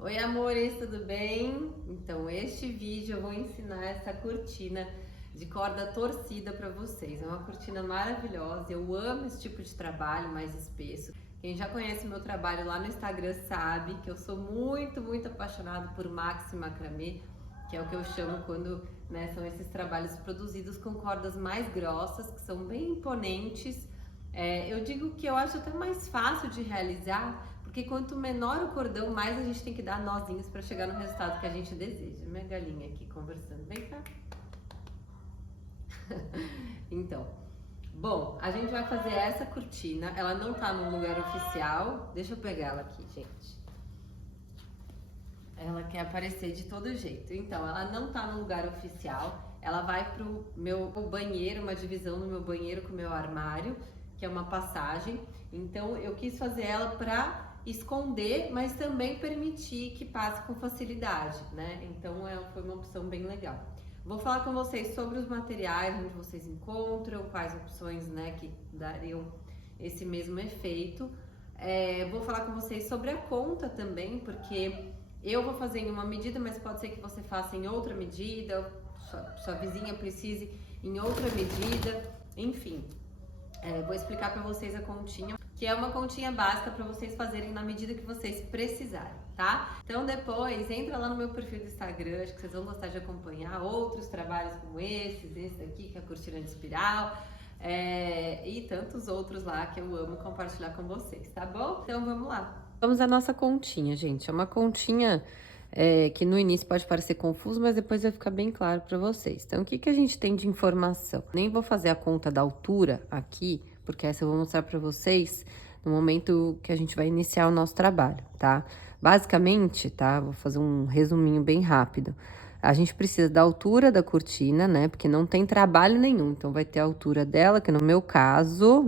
Oi, amores, tudo bem? Então, este vídeo eu vou ensinar essa cortina de corda torcida para vocês. É uma cortina maravilhosa, eu amo esse tipo de trabalho mais espesso. Quem já conhece meu trabalho lá no Instagram sabe que eu sou muito apaixonada por maxi macramê, que é o que eu chamo quando, né, são esses trabalhos produzidos com cordas mais grossas, que são bem imponentes. Eu digo que eu acho até mais fácil de realizar, porque quanto menor o cordão, mais a gente tem que dar nozinhos para chegar no resultado que a gente deseja. Minha galinha aqui conversando, vem cá. Então, bom, a gente vai fazer essa cortina, ela não tá no lugar oficial. Deixa eu pegar ela aqui, gente. Ela quer aparecer de todo jeito. Então, ela não tá no lugar oficial. Ela vai pro meu banheiro, uma divisão no meu banheiro com o meu armário, que é uma passagem. Então, eu quis fazer ela pra esconder, mas também permitir que passe com facilidade, né? Então, foi uma opção bem legal. Vou falar com vocês sobre os materiais, onde vocês encontram, quais opções, né, que dariam esse mesmo efeito. Vou falar com vocês sobre a conta também, porque eu vou fazer em uma medida, mas pode ser que você faça em outra medida, sua vizinha precise em outra medida, enfim. Vou explicar para vocês a continha, que é uma continha básica para vocês fazerem na medida que vocês precisarem, tá? Então depois entra lá no meu perfil do Instagram, acho que vocês vão gostar de acompanhar outros trabalhos como esse daqui, que é a cortina de espiral, e tantos outros lá que eu amo compartilhar com vocês, tá bom? Então vamos lá. Vamos à nossa continha, gente. É uma continha que no início pode parecer confuso, mas depois vai ficar bem claro para vocês. Então, o que que a gente tem de informação? Nem vou fazer a conta da altura aqui, porque essa eu vou mostrar para vocês no momento que a gente vai iniciar o nosso trabalho, tá? Basicamente, tá? Vou fazer um resuminho bem rápido. A gente precisa da altura da cortina, né? Porque não tem trabalho nenhum. Então, vai ter a altura dela, que no meu caso,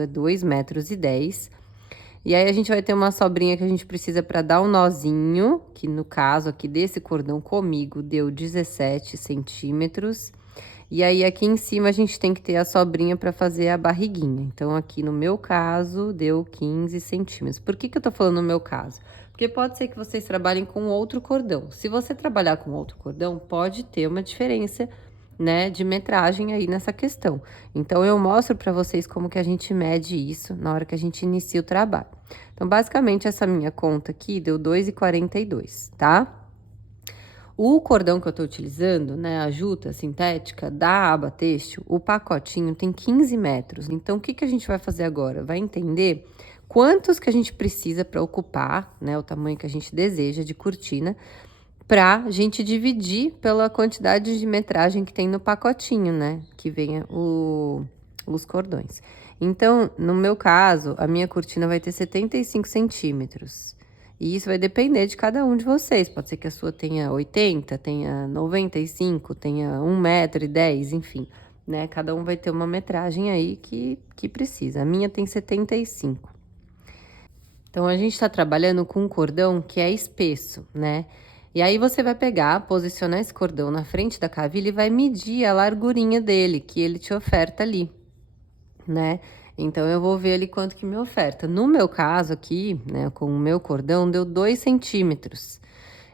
é 2,10 m. E aí, a gente vai ter uma sobrinha que a gente precisa para dar um nozinho, que no caso aqui desse cordão comigo deu 17 centímetros. E aí, aqui em cima, a gente tem que ter a sobrinha para fazer a barriguinha. Então, aqui no meu caso, deu 15 centímetros. Por que que eu tô falando no meu caso? Porque pode ser que vocês trabalhem com outro cordão. Se você trabalhar com outro cordão, pode ter uma diferença, né, de metragem aí nessa questão. Então, eu mostro para vocês como que a gente mede isso na hora que a gente inicia o trabalho. Então, basicamente, essa minha conta aqui deu 2,42, tá? O cordão que eu tô utilizando, né, a juta sintética da aba têxtil, o pacotinho tem 15 metros. Então, o que que a gente vai fazer agora? Vai entender quantos que a gente precisa para ocupar, né, o tamanho que a gente deseja de cortina, pra gente dividir pela quantidade de metragem que tem no pacotinho, né? Que venha os cordões. Então, no meu caso, a minha cortina vai ter 75 centímetros. E isso vai depender de cada um de vocês. Pode ser que a sua tenha 80, tenha 95, tenha 1,10 m, enfim, né? Cada um vai ter uma metragem aí que precisa. A minha tem 75. Então, a gente tá trabalhando com um cordão que é espesso, né? E aí, você vai pegar, posicionar esse cordão na frente da cavilha e vai medir a largurinha dele, que ele te oferta ali, né? Então, eu vou ver ali quanto que me oferta. No meu caso aqui, né, com o meu cordão, deu 2 centímetros.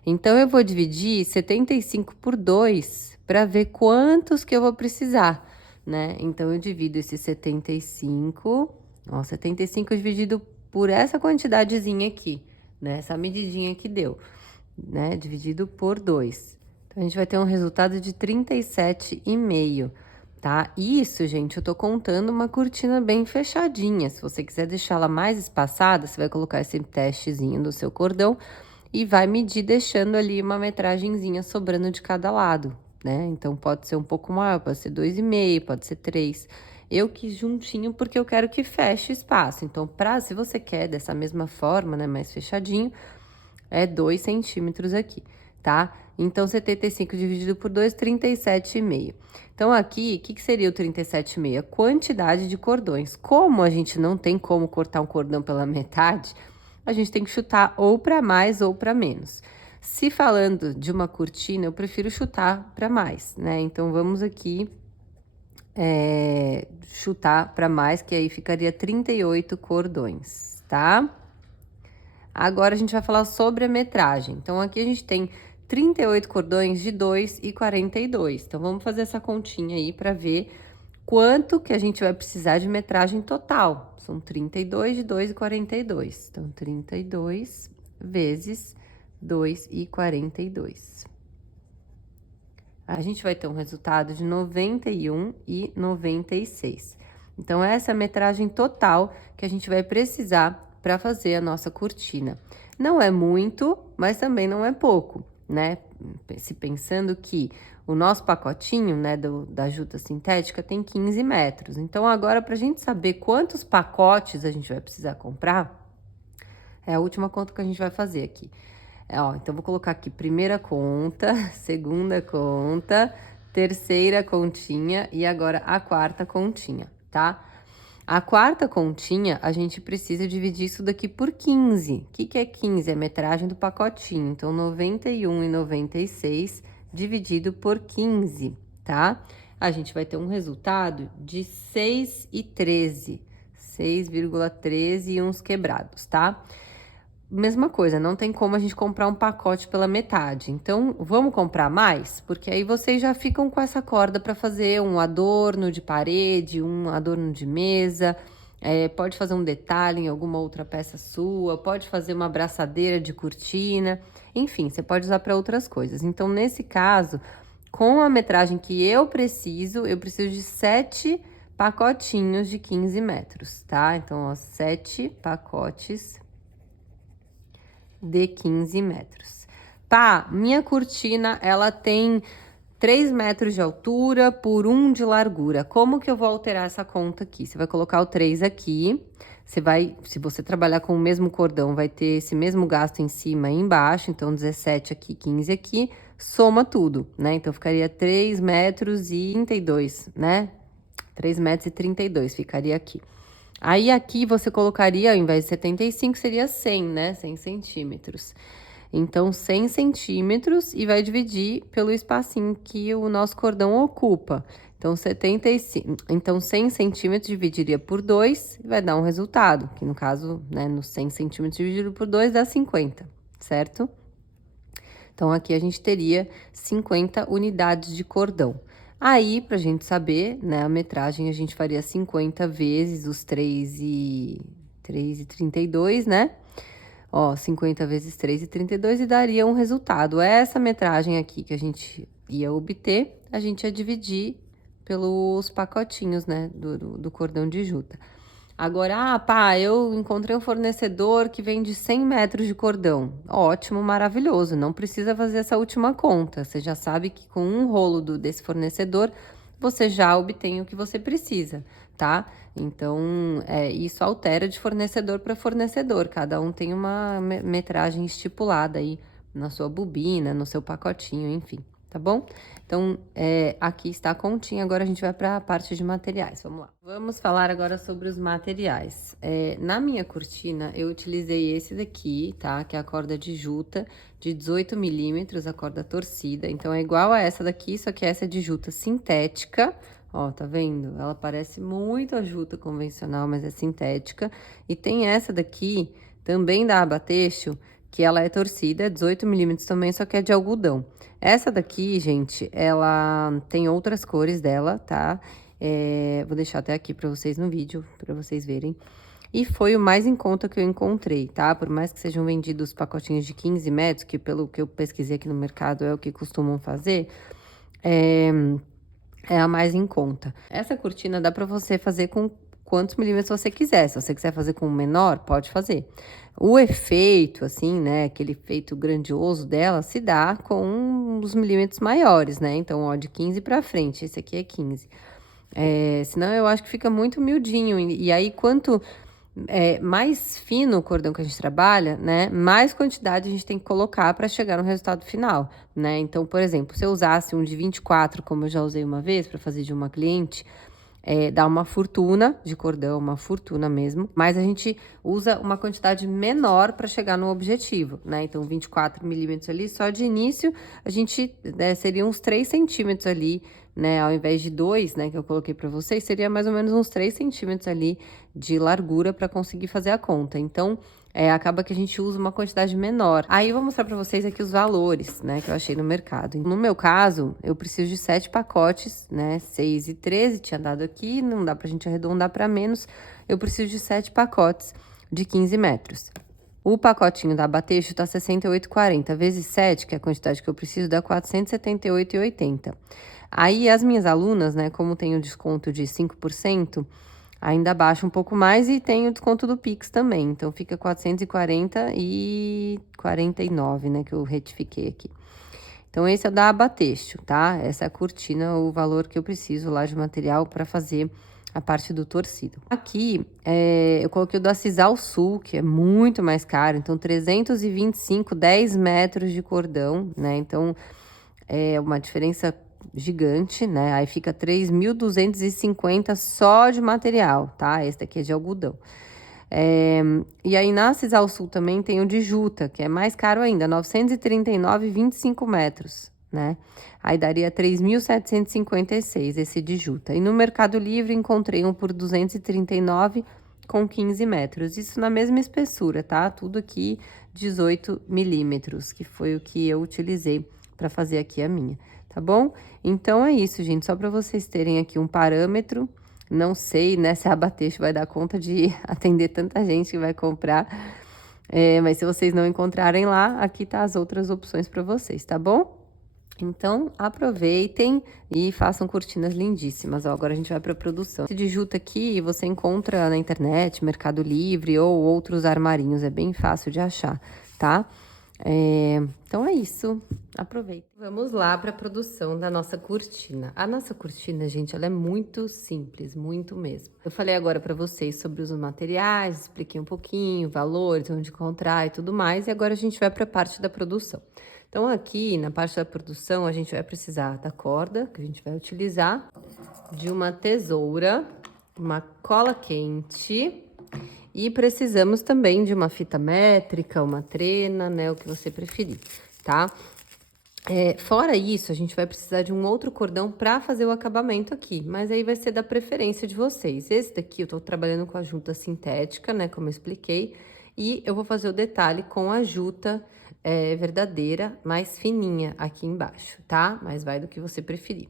Então, eu vou dividir 75 por 2 para ver quantos que eu vou precisar, né? Então, eu divido esse 75, ó, 75 dividido por essa quantidadezinha aqui, né? Essa medidinha que deu, né? Dividido por 2. Então, a gente vai ter um resultado de 37,5, tá? Isso, gente, eu tô contando uma cortina bem fechadinha. Se você quiser deixá-la mais espaçada, você vai colocar esse testezinho do seu cordão e vai medir deixando ali uma metragenzinha sobrando de cada lado, né? Então, pode ser um pouco maior, pode ser 2,5, pode ser 3. Eu quis juntinho porque eu quero que feche o espaço. Então, se você quer dessa mesma forma, né, mais fechadinho, é 2 centímetros aqui, tá? Então, 75 dividido por 2, 37,5. Então, aqui, o que seria o 37,5? Quantidade de cordões. Como a gente não tem como cortar um cordão pela metade, a gente tem que chutar ou para mais ou para menos. Se falando de uma cortina, eu prefiro chutar para mais, né? Então, vamos aqui chutar para mais, que aí ficaria 38 cordões, tá? Agora a gente vai falar sobre a metragem. Então, aqui a gente tem 38 cordões de 2,42. Então, vamos fazer essa continha aí para ver quanto que a gente vai precisar de metragem total. São 32 de 2,42. Então, 32 vezes 2,42. A gente vai ter um resultado de 91,96. Então, essa é a metragem total que a gente vai precisar para fazer a nossa cortina. Não é muito, mas também não é pouco, né? Se pensando que o nosso pacotinho, né, da juta sintética tem 15 metros. Então, agora, para a gente saber quantos pacotes a gente vai precisar comprar, é a última conta que a gente vai fazer aqui. Ó, então, vou colocar aqui primeira conta, segunda conta, terceira continha e agora a quarta continha, tá? A quarta continha, a gente precisa dividir isso daqui por 15. O que é 15? É a metragem do pacotinho. Então, 91,96 dividido por 15, tá? A gente vai ter um resultado de 6,13. 6,13 e uns quebrados, tá? Mesma coisa, não tem como a gente comprar um pacote pela metade. Então, vamos comprar mais? Porque aí vocês já ficam com essa corda para fazer um adorno de parede, um adorno de mesa, pode fazer um detalhe em alguma outra peça sua, pode fazer uma abraçadeira de cortina, enfim, você pode usar para outras coisas. Então, nesse caso, com a metragem que eu preciso de 7 pacotinhos de 15 metros, tá? Então, ó, 7 pacotes de 15 metros. Pá, minha cortina, ela tem 3 metros de altura por 1 de largura. Como que eu vou alterar essa conta aqui? Você vai colocar o 3 aqui, se você trabalhar com o mesmo cordão, vai ter esse mesmo gasto em cima e embaixo, então 17 aqui, 15 aqui, soma tudo, né? Então, ficaria 3 metros e 32, né? 3 metros e 32 ficaria aqui. Aí, aqui, você colocaria, ao invés de 75, seria 100, né? 100 centímetros. Então, 100 centímetros e vai dividir pelo espacinho que o nosso cordão ocupa. Então, 100 centímetros dividiria por 2 e vai dar um resultado, que no caso, né, nos 100 centímetros dividido por 2 dá 50, certo? Então, aqui a gente teria 50 unidades de cordão. Aí, pra gente saber, né, a metragem, a gente faria 50 vezes os 3,32, né? Ó, 50 vezes 3,32 e daria um resultado. Essa metragem aqui que a gente ia obter, a gente ia dividir pelos pacotinhos, né, do cordão de juta. Agora, pá, eu encontrei um fornecedor que vende 100 metros de cordão. Ótimo, maravilhoso, não precisa fazer essa última conta. Você já sabe que com um rolo desse fornecedor, você já obtém o que você precisa, tá? Então, isso altera de fornecedor para fornecedor. Cada um tem uma metragem estipulada aí na sua bobina, no seu pacotinho, enfim, tá bom? Então, aqui está a continha, agora a gente vai para a parte de materiais, vamos lá. Vamos falar agora sobre os materiais. Na minha cortina, eu utilizei esse daqui, tá? Que é a corda de juta de 18 milímetros, a corda torcida. Então, é igual a essa daqui, só que essa é de juta sintética. Ó, tá vendo? Ela parece muito a juta convencional, mas é sintética. E tem essa daqui, também da Abatextil, que ela é torcida, 18 milímetros também, só que é de algodão. Essa daqui, gente, ela tem outras cores dela, tá? Vou deixar até aqui pra vocês no vídeo, pra vocês verem. E foi o mais em conta que eu encontrei, tá? Por mais que sejam vendidos pacotinhos de 15 metros, que pelo que eu pesquisei aqui no mercado é o que costumam fazer, é a mais em conta. Essa cortina dá pra você fazer com quantos milímetros você quiser. Se você quiser fazer com menor, pode fazer. O efeito, assim, né, aquele efeito grandioso dela se dá com os milímetros maiores, né? Então, ó, de 15 pra frente, esse aqui é 15. Senão eu acho que fica muito miudinho. E aí, quanto mais fino o cordão que a gente trabalha, né, mais quantidade a gente tem que colocar para chegar no resultado final, né? Então, por exemplo, se eu usasse um de 24, como eu já usei uma vez para fazer de uma cliente, dá uma fortuna de cordão, uma fortuna mesmo, mas a gente usa uma quantidade menor para chegar no objetivo, né? Então, 24 milímetros ali, só de início, a gente, seria uns 3 centímetros ali, né? Ao invés de 2, né, que eu coloquei para vocês, seria mais ou menos uns 3 centímetros ali de largura para conseguir fazer a conta. Então, acaba que a gente usa uma quantidade menor. Aí eu vou mostrar pra vocês aqui os valores, né, que eu achei no mercado. No meu caso, eu preciso de 7 pacotes, né, 6 e 13, tinha dado aqui, não dá pra gente arredondar pra menos. Eu preciso de 7 pacotes de 15 metros. O pacotinho da Abatejo tá R$ 68,40, vezes 7, que é a quantidade que eu preciso, dá R$ 478,80. Aí as minhas alunas, né, como tem o desconto de 5%, ainda baixa um pouco mais e tem o desconto do Pix também. Então, fica 440,49, né, que eu retifiquei aqui. Então, esse é o da Abatexto, tá? Essa é a cortina, o valor que eu preciso lá de material para fazer a parte do torcido. Aqui, eu coloquei o da Cisal Sul, que é muito mais caro. Então, 325, 10 metros de cordão, né? Então, é uma diferença gigante, né? Aí fica 3.250 só de material, tá? Esse daqui é de algodão. E aí na Cisal Sul também tem o de juta, que é mais caro ainda, 939, 25 metros, né? Aí daria 3.756 esse de juta. E no Mercado Livre encontrei um por 239 com 15 metros. Isso na mesma espessura, tá? Tudo aqui 18 milímetros, que foi o que eu utilizei para fazer aqui a minha, tá bom? Então é isso, gente, só para vocês terem aqui um parâmetro. Não sei, né, se a Abatejo vai dar conta de atender tanta gente que vai comprar. Mas se vocês não encontrarem lá, aqui tá as outras opções para vocês, tá bom? Então, aproveitem e façam cortinas lindíssimas. Ó, agora a gente vai para a produção. Esse de juta aqui você encontra na internet, Mercado Livre ou outros armarinhos. É bem fácil de achar, tá? Então é isso, aproveita. Vamos lá para a produção da nossa cortina. A nossa cortina, gente, ela é muito simples, muito mesmo. Eu falei agora para vocês sobre os materiais, expliquei um pouquinho, valores, onde encontrar e tudo mais, e agora a gente vai para a parte da produção. Então aqui, na parte da produção, a gente vai precisar da corda, que a gente vai utilizar, de uma tesoura, uma cola quente. E precisamos também de uma fita métrica, uma trena, né? O que você preferir, tá? Fora isso, a gente vai precisar de um outro cordão para fazer o acabamento aqui, mas aí vai ser da preferência de vocês. Esse daqui eu tô trabalhando com a juta sintética, né? Como eu expliquei, e eu vou fazer o detalhe com a juta verdadeira, mais fininha aqui embaixo, tá? Mas vai do que você preferir.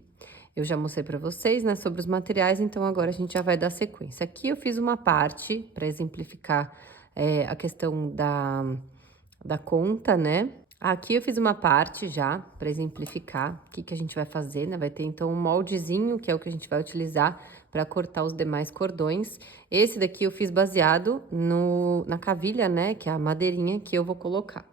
Eu já mostrei para vocês, né, sobre os materiais, então agora a gente já vai dar sequência. Aqui eu fiz uma parte para exemplificar a questão da conta, né? Aqui eu fiz uma parte já para exemplificar o que a gente vai fazer, né? Vai ter então um moldezinho, que é o que a gente vai utilizar para cortar os demais cordões. Esse daqui eu fiz baseado na cavilha, né, que é a madeirinha que eu vou colocar.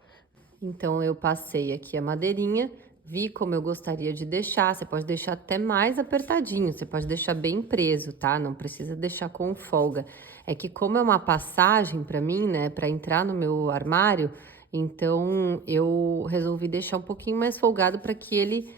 Então, eu passei aqui a madeirinha, vi como eu gostaria de deixar. Você pode deixar até mais apertadinho, você pode deixar bem preso, tá? Não precisa deixar com folga. É que como é uma passagem para mim, né, para entrar no meu armário, então eu resolvi deixar um pouquinho mais folgado para que ele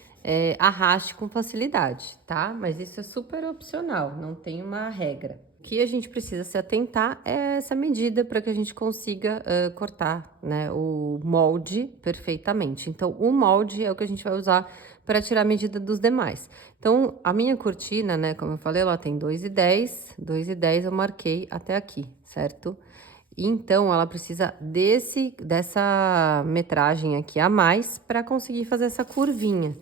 arraste com facilidade, tá? Mas isso é super opcional, não tem uma regra. O que a gente precisa se atentar é essa medida para que a gente consiga cortar, né, o molde perfeitamente. Então, o molde é o que a gente vai usar para tirar a medida dos demais. Então, a minha cortina, né, como eu falei, ela tem 2,10, 2,10 eu marquei até aqui, certo? Então, ela precisa dessa metragem aqui a mais para conseguir fazer essa curvinha.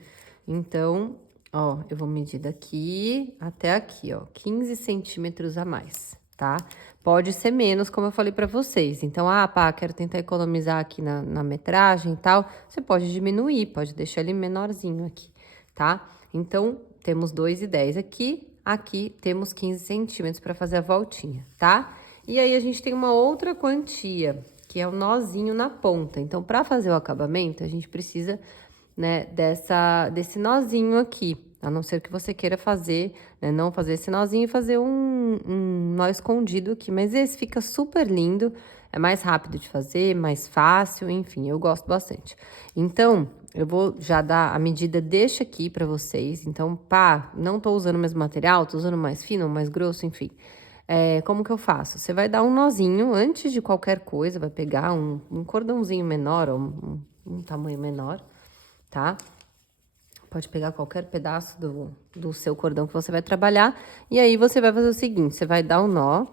Então, ó, eu vou medir daqui até aqui, ó, 15 centímetros a mais, tá? Pode ser menos, como eu falei pra vocês. Então, pá, quero tentar economizar aqui na metragem e tal. Você pode diminuir, pode deixar ele menorzinho aqui, tá? Então, temos 2,10 aqui. Aqui temos 15 centímetros pra fazer a voltinha, tá? E aí, a gente tem uma outra quantia, que é o nozinho na ponta. Então, pra fazer o acabamento, a gente precisa, né, desse nozinho aqui, a não ser que você queira fazer, né, não fazer esse nozinho e fazer um nó escondido aqui, mas esse fica super lindo, é mais rápido de fazer, mais fácil, enfim, eu gosto bastante. Então, eu vou já dar a medida deste aqui pra vocês, então, pá, não tô usando o mesmo material, tô usando mais fino, mais grosso, enfim. Como que eu faço? Você vai dar um nozinho antes de qualquer coisa, vai pegar um cordãozinho menor, ou um tamanho menor, tá? Pode pegar qualquer pedaço do seu cordão que você vai trabalhar. E aí, você vai fazer o seguinte, você vai dar um nó.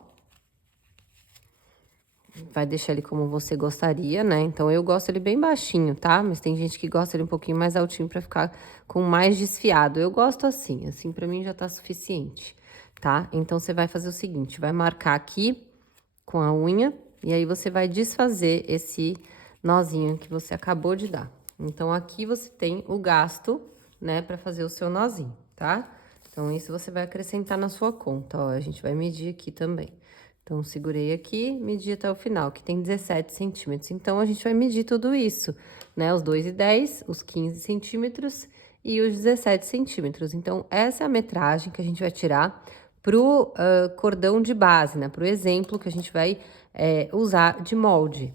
vai deixar ele como você gostaria, né? Então, eu gosto ele bem baixinho, tá? Mas tem gente que gosta ele um pouquinho mais altinho pra ficar com mais desfiado. Eu gosto assim pra mim já tá suficiente, tá? Então, você vai fazer o seguinte, vai marcar aqui com a unha, e aí você vai desfazer esse nozinho que você acabou de dar. Então, aqui você tem o gasto, né, pra fazer o seu nozinho, tá? Então, isso você vai acrescentar na sua conta, ó, a gente vai medir aqui também. Então, segurei aqui, medi até o final, que tem 17 centímetros. Então, a gente vai medir tudo isso, né? Os 2,10, os 15 centímetros e os 17 centímetros. Então, essa é a metragem que a gente vai tirar pro cordão de base, né? Pro exemplo que a gente vai usar de molde.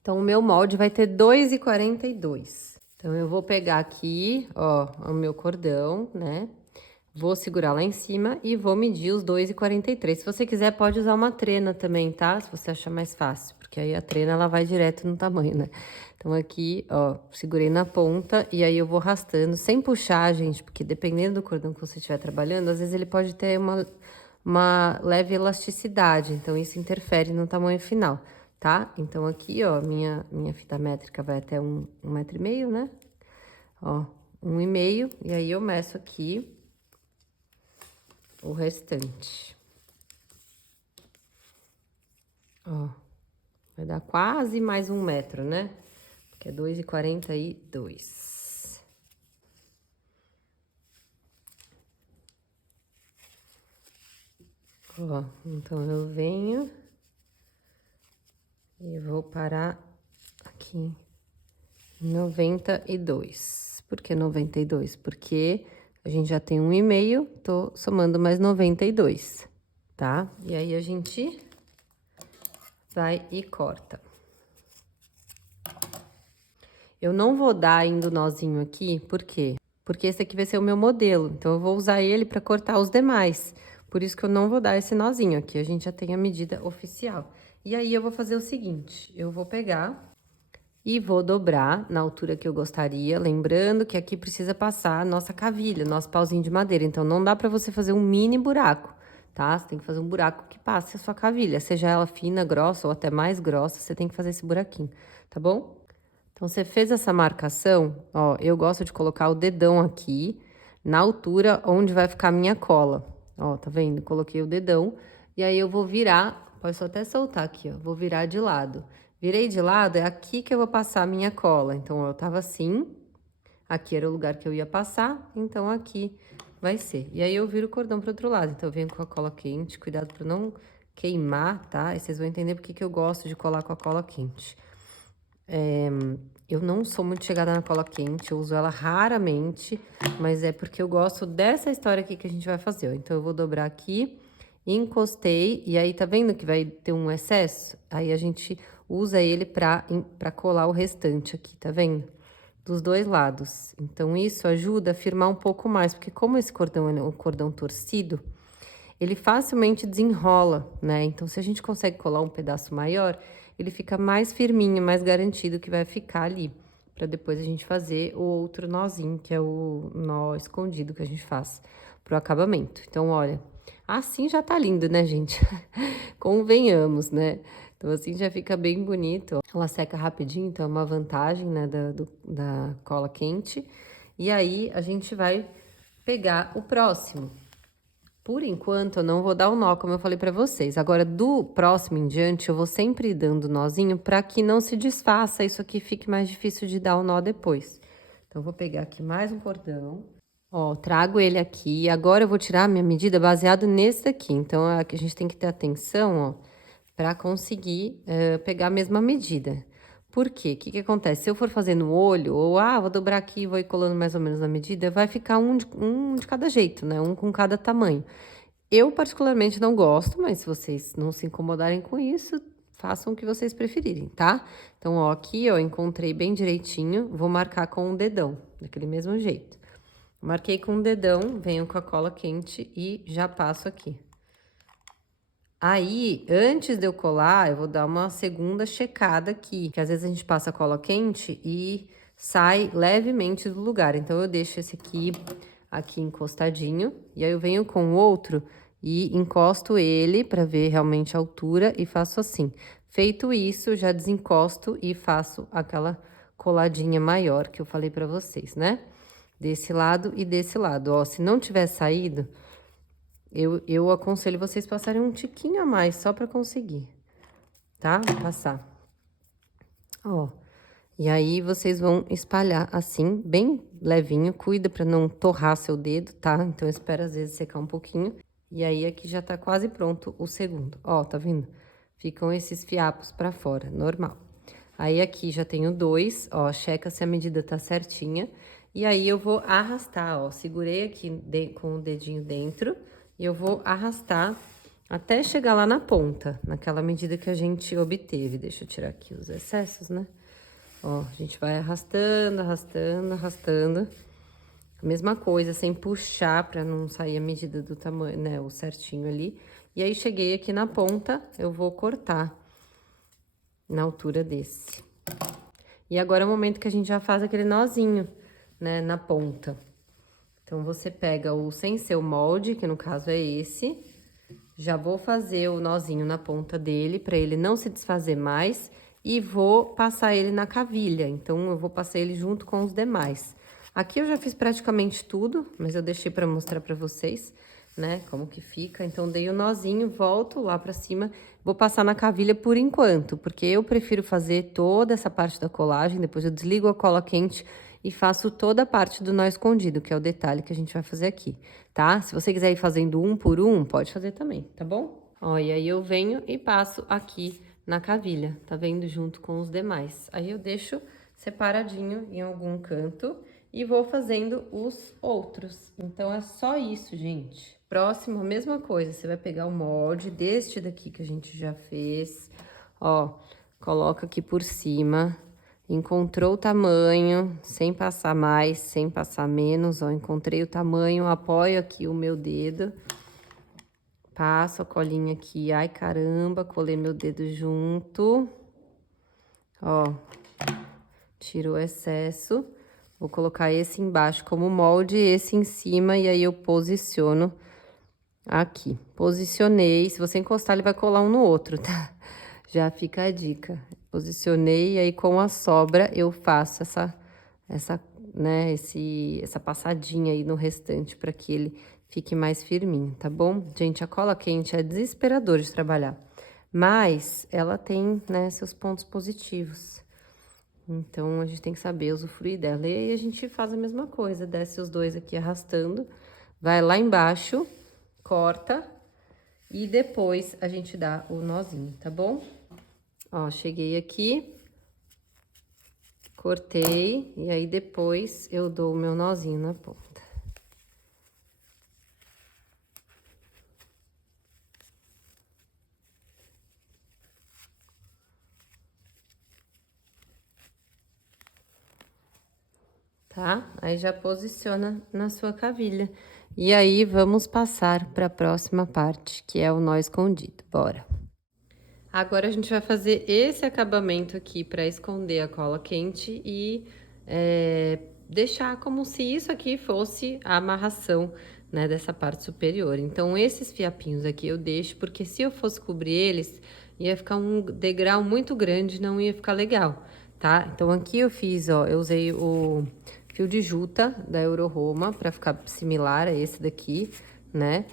Então, o meu molde vai ter 2,42. Então, eu vou pegar aqui, ó, o meu cordão, né? Vou segurar lá em cima e vou medir os 2,43. Se você quiser, pode usar uma trena também, tá? Se você achar mais fácil, porque aí a trena, ela vai direto no tamanho, né? Então, aqui, ó, segurei na ponta e aí eu vou arrastando, sem puxar, gente, porque dependendo do cordão que você estiver trabalhando, às vezes ele pode ter uma leve elasticidade, então isso interfere no tamanho final, tá? Então, aqui, ó, minha fita métrica vai até 1,5 m, né? Ó, 1,5 m, e aí eu meço aqui o restante. Ó, vai dar quase mais 1 metro, né? Porque é 2,42. Ó, então eu venho e vou parar aqui em 92. Por que 92? Porque a gente já tem 1,5, tô somando mais 92, tá? E aí, a gente vai e corta. Eu não vou dar ainda o nozinho aqui, por quê? Porque esse aqui vai ser o meu modelo, então eu vou usar ele pra cortar os demais. Por isso que eu não vou dar esse nozinho aqui, a gente já tem a medida oficial. E aí, eu vou fazer o seguinte, eu vou pegar e vou dobrar na altura que eu gostaria, lembrando que aqui precisa passar a nossa cavilha, nosso pauzinho de madeira. Então, não dá pra você fazer um mini buraco, tá? Você tem que fazer um buraco que passe a sua cavilha, seja ela fina, grossa ou até mais grossa, você tem que fazer esse buraquinho, tá bom? Então, você fez essa marcação, ó, eu gosto de colocar o dedão aqui, na altura onde vai ficar a minha cola. Ó, tá vendo? Coloquei o dedão, e aí eu vou virar, posso até soltar aqui, ó, vou virar de lado. Virei de lado, é aqui que eu vou passar a minha cola. Então, ó, eu tava assim, aqui era o lugar que eu ia passar, então aqui vai ser. E aí, eu viro o cordão pro outro lado. Então, eu venho com a cola quente, cuidado pra não queimar, tá? E vocês vão entender porque que eu gosto de colar com a cola quente. Eu não sou muito chegada na cola quente, eu uso ela raramente, mas é porque eu gosto dessa história aqui que a gente vai fazer, ó. Então, eu vou dobrar aqui, encostei, e aí, tá vendo que vai ter um excesso? Aí, a gente usa ele pra colar o restante aqui, tá vendo? Dos dois lados. Então, isso ajuda a firmar um pouco mais, porque como esse cordão é um cordão torcido, ele facilmente desenrola, né? Então, se a gente consegue colar um pedaço maior, ele fica mais firminho, mais garantido que vai ficar ali. Pra depois a gente fazer o outro nozinho, que é o nó escondido que a gente faz pro acabamento. Então, olha, assim já tá lindo, né, gente? Convenhamos, né? Então, assim já fica bem bonito. Ela seca rapidinho, então é uma vantagem, né, da cola quente. E aí, a gente vai pegar o próximo. Por enquanto, eu não vou dar o nó, como eu falei pra vocês. Agora, do próximo em diante, eu vou sempre dando nozinho pra que não se desfaça, isso aqui fique mais difícil de dar o nó depois. Então, eu vou pegar aqui mais um cordão. Ó, trago ele aqui. Agora, eu vou tirar a minha medida baseado nesse daqui. Então, aqui a gente tem que ter atenção, ó, pra conseguir pegar a mesma medida. Por quê? O que que acontece? Se eu for fazer no olho, ou, vou dobrar aqui e vou ir colando mais ou menos na medida, vai ficar um de cada jeito, né? Um com cada tamanho. Eu, particularmente, não gosto, mas se vocês não se incomodarem com isso, façam o que vocês preferirem, tá? Então, ó, aqui, ó, encontrei bem direitinho, vou marcar com o dedão, daquele mesmo jeito. Marquei com o dedão, venho com a cola quente e já passo aqui. Aí, antes de eu colar, eu vou dar uma segunda checada aqui, que às vezes a gente passa a cola quente e sai levemente do lugar. Então, eu deixo esse aqui encostadinho, e aí eu venho com o outro e encosto ele pra ver realmente a altura e faço assim. Feito isso, já desencosto e faço aquela coladinha maior que eu falei pra vocês, né? Desse lado e desse lado. Ó, se não tiver saído, eu aconselho vocês passarem um tiquinho a mais, só pra conseguir, tá? Passar. Ó, e aí vocês vão espalhar assim, bem levinho. Cuida pra não torrar seu dedo, tá? Então, espera às vezes secar um pouquinho. E aí, aqui já tá quase pronto o segundo. Ó, tá vendo? Ficam esses fiapos pra fora, normal. Aí, aqui já tenho 2, ó, checa se a medida tá certinha. E aí, eu vou arrastar, ó, segurei aqui com o dedinho dentro e eu vou arrastar até chegar lá na ponta, naquela medida que a gente obteve. Deixa eu tirar aqui os excessos, né? Ó, a gente vai arrastando, arrastando, arrastando. A mesma coisa, sem puxar pra não sair a medida do tamanho, né, o certinho ali. E aí, cheguei aqui na ponta, eu vou cortar na altura desse. E agora é o momento que a gente já faz aquele nozinho, né, na ponta. Então, você pega o sem ser o molde, que no caso é esse. Já vou fazer o nozinho na ponta dele, pra ele não se desfazer mais. E vou passar ele na cavilha, então, eu vou passar ele junto com os demais. Aqui eu já fiz praticamente tudo, mas eu deixei pra mostrar pra vocês, né, como que fica. Então, dei o nozinho, volto lá pra cima, vou passar na cavilha por enquanto, porque eu prefiro fazer toda essa parte da colagem, depois eu desligo a cola quente e faço toda a parte do nó escondido, que é o detalhe que a gente vai fazer aqui, tá? Se você quiser ir fazendo um por um, pode fazer também, tá bom? Ó, e aí eu venho e passo aqui na cavilha, tá vendo? Junto com os demais. Aí eu deixo separadinho em algum canto e vou fazendo os outros. Então, é só isso, gente. Próximo, a mesma coisa, você vai pegar o molde deste daqui que a gente já fez, ó, coloca aqui por cima, encontrou o tamanho, sem passar mais, sem passar menos, ó, encontrei o tamanho, apoio aqui o meu dedo, passo a colinha aqui, ai caramba, colei meu dedo junto, ó, tiro o excesso. Vou colocar esse embaixo como molde, esse em cima, e aí eu posiciono aqui. Posicionei, se você encostar, ele vai colar um no outro, tá? Já fica a dica. Posicionei, e aí com a sobra eu faço né, essa passadinha aí no restante, para que ele fique mais firminho, tá bom? Gente, a cola quente é desesperador de trabalhar, mas ela tem, né, seus pontos positivos. Então, a gente tem que saber usufruir dela. E aí, a gente faz a mesma coisa, desce os dois aqui arrastando, vai lá embaixo, corta e depois a gente dá o nozinho, tá bom? Ó, cheguei aqui, cortei e aí depois eu dou o meu nozinho na ponta. Tá? Aí já posiciona na sua cavilha. E aí, vamos passar para a próxima parte, que é o nó escondido. Bora! Agora, a gente vai fazer esse acabamento aqui para esconder a cola quente e deixar como se isso aqui fosse a amarração, né, dessa parte superior. Então, esses fiapinhos aqui eu deixo, porque se eu fosse cobrir eles, ia ficar um degrau muito grande, não ia ficar legal, tá? Então, aqui eu fiz, ó, eu usei o fio de juta da Euro-Roma para ficar similar a esse daqui, né?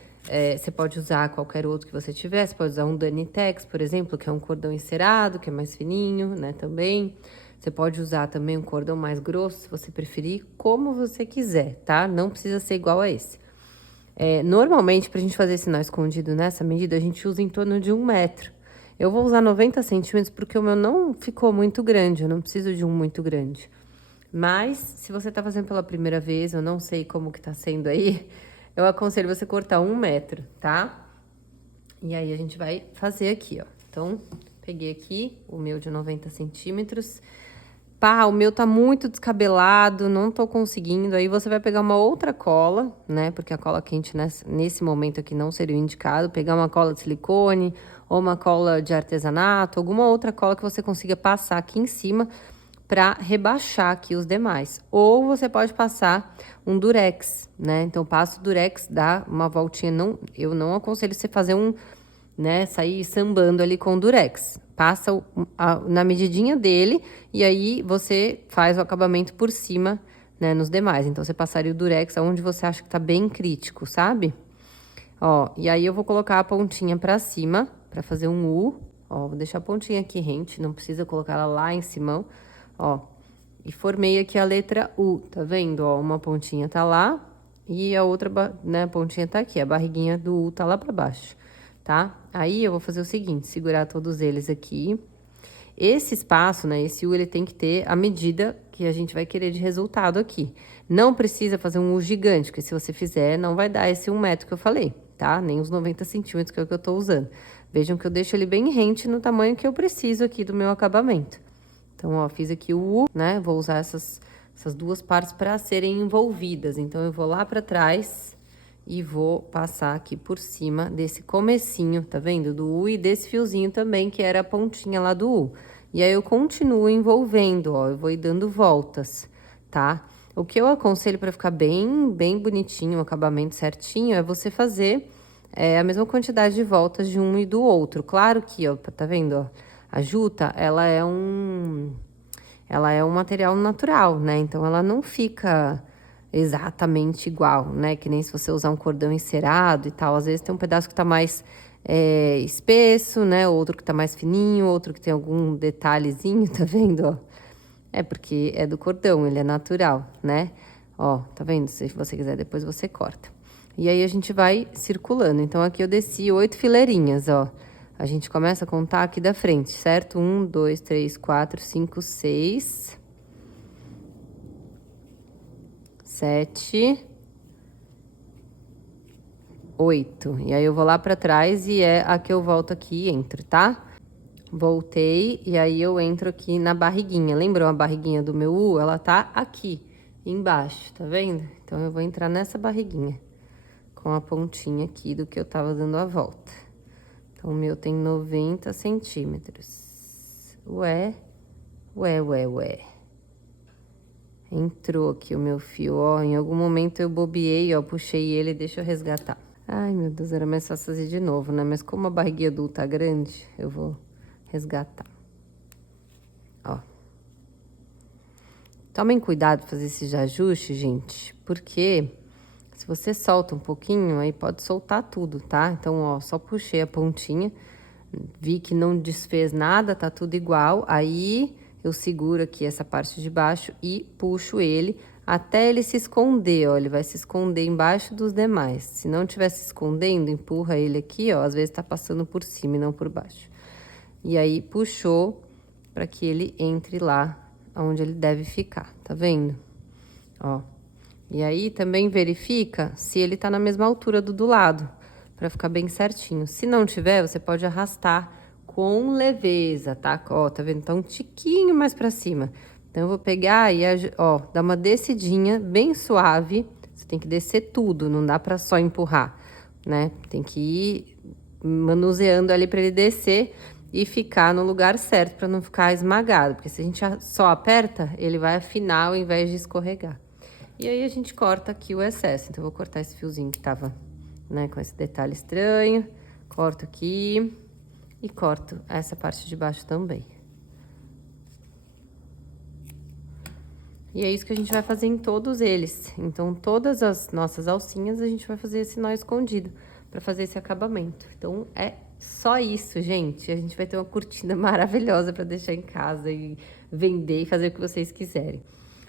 Você pode usar qualquer outro que você tiver, você pode usar um Danitex, por exemplo, que é um cordão encerado, que é mais fininho, né, também. Você pode usar também um cordão mais grosso, se você preferir, como você quiser, tá? Não precisa ser igual a esse. Normalmente, pra gente fazer esse nó escondido nessa medida, a gente usa em torno de 1 metro. Eu vou usar 90 centímetros porque o meu não ficou muito grande, eu não preciso de um muito grande. Mas, se você tá fazendo pela primeira vez, eu não sei como que tá sendo aí, eu aconselho você cortar 1 metro, tá? E aí, a gente vai fazer aqui, ó. Então, peguei aqui o meu de 90 centímetros. Pá, o meu tá muito descabelado, não tô conseguindo. Aí, você vai pegar uma outra cola, né? Porque a cola quente, nesse momento aqui, não seria o indicado. Pegar uma cola de silicone ou uma cola de artesanato, alguma outra cola que você consiga passar aqui em cima para rebaixar aqui os demais. Ou você pode passar um durex, né? Então, passa o durex, dá uma voltinha. Eu não aconselho você fazer né, sair sambando ali com o durex. Passa na medidinha dele e aí você faz o acabamento por cima, né, nos demais. Então, você passaria o durex aonde você acha que tá bem crítico, sabe? Ó, e aí eu vou colocar a pontinha pra cima, pra fazer um U. Ó, vou deixar a pontinha aqui rente, não precisa colocar ela lá em cima, ó. E formei aqui a letra U, tá vendo? Ó, uma pontinha tá lá e a outra, né, pontinha tá aqui. A barriguinha do U tá lá pra baixo, tá? Aí eu vou fazer o seguinte, segurar todos eles aqui. Esse espaço, né, esse U, ele tem que ter a medida que a gente vai querer de resultado aqui. Não precisa fazer um U gigante, porque se você fizer, não vai dar esse 1 metro que eu falei, tá? Nem os 90 centímetros que é o que eu tô usando. Vejam que eu deixo ele bem rente no tamanho que eu preciso aqui do meu acabamento. Então, ó, fiz aqui o U, né? Vou usar essas duas partes para serem envolvidas. Então, eu vou lá para trás e vou passar aqui por cima desse comecinho, tá vendo? Do U e desse fiozinho também, que era a pontinha lá do U. E aí, eu continuo envolvendo, ó, eu vou ir dando voltas, tá? O que eu aconselho para ficar bem bonitinho, o acabamento certinho, é você fazer a mesma quantidade de voltas de um e do outro. Claro que, ó, tá vendo, ó? A juta, ela é um material natural, né? Então, ela não fica exatamente igual, né? Que nem se você usar um cordão encerado e tal. Às vezes tem um pedaço que tá mais espesso, né? Outro que tá mais fininho, outro que tem algum detalhezinho, tá vendo, ó? É porque é do cordão, ele é natural, né? Ó, tá vendo? Se você quiser, depois você corta. E aí, a gente vai circulando. Então, aqui eu desci 8 fileirinhas, ó. A gente começa a contar aqui da frente, certo? 1, 2, 3, 4, 5, 6, 7, 8. E aí, eu vou lá pra trás e é a que eu volto aqui e entro, tá? Voltei e aí eu entro aqui na barriguinha. Lembrou a barriguinha do meu U? Ela tá aqui, embaixo, tá vendo? Então, eu vou entrar nessa barriguinha com a pontinha aqui do que eu tava dando a volta. Então, o meu tem 90 centímetros. Ué. Entrou aqui o meu fio, ó. Em algum momento eu bobeei, ó. Puxei ele, deixa eu resgatar. Ai, meu Deus, era mais fácil fazer de novo, né? Mas como a barriguinha do tá grande, eu vou resgatar. Ó. Tomem cuidado pra fazer esses ajustes, gente. Porque se você solta um pouquinho, aí pode soltar tudo, tá? Então, ó, só puxei a pontinha, vi que não desfez nada, tá tudo igual. Aí, eu seguro aqui essa parte de baixo e puxo ele até ele se esconder, ó. Ele vai se esconder embaixo dos demais. Se não estiver se escondendo, empurra ele aqui, ó. Às vezes tá passando por cima e não por baixo. E aí, puxou para que ele entre lá onde ele deve ficar, tá vendo? Ó. E aí, também verifica se ele tá na mesma altura do lado, pra ficar bem certinho. Se não tiver, você pode arrastar com leveza, tá? Ó, tá vendo? Tá um tiquinho mais pra cima. Então, eu vou pegar e, ó, dar uma descidinha bem suave. Você tem que descer tudo, não dá pra só empurrar, né? Tem que ir manuseando ali pra ele descer e ficar no lugar certo, pra não ficar esmagado. Porque se a gente só aperta, ele vai afinar ao invés de escorregar. E aí, a gente corta aqui o excesso. Então, eu vou cortar esse fiozinho que tava, né, com esse detalhe estranho. Corto aqui e corto essa parte de baixo também. E é isso que a gente vai fazer em todos eles. Então, todas as nossas alcinhas, a gente vai fazer esse nó escondido pra fazer esse acabamento. Então, é só isso, gente. A gente vai ter uma cortina maravilhosa pra deixar em casa e vender e fazer o que vocês quiserem.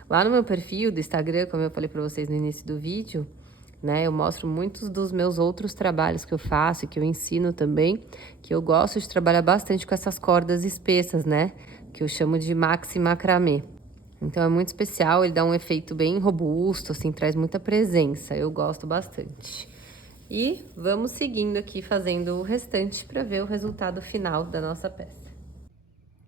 Lá no meu perfil do Instagram, como eu falei pra vocês no início do vídeo, né, eu mostro muitos dos meus outros trabalhos que eu faço, que eu ensino também, que eu gosto de trabalhar bastante com essas cordas espessas, né, que eu chamo de maxi macramê. Então, é muito especial, ele dá um efeito bem robusto, assim, traz muita presença, eu gosto bastante. E vamos seguindo aqui, fazendo o restante para ver o resultado final da nossa peça.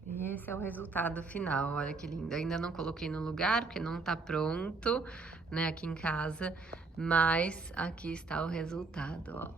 E esse é o resultado final, olha que lindo. Ainda não coloquei no lugar, porque não tá pronto, né, aqui em casa, mas aqui está o resultado, ó.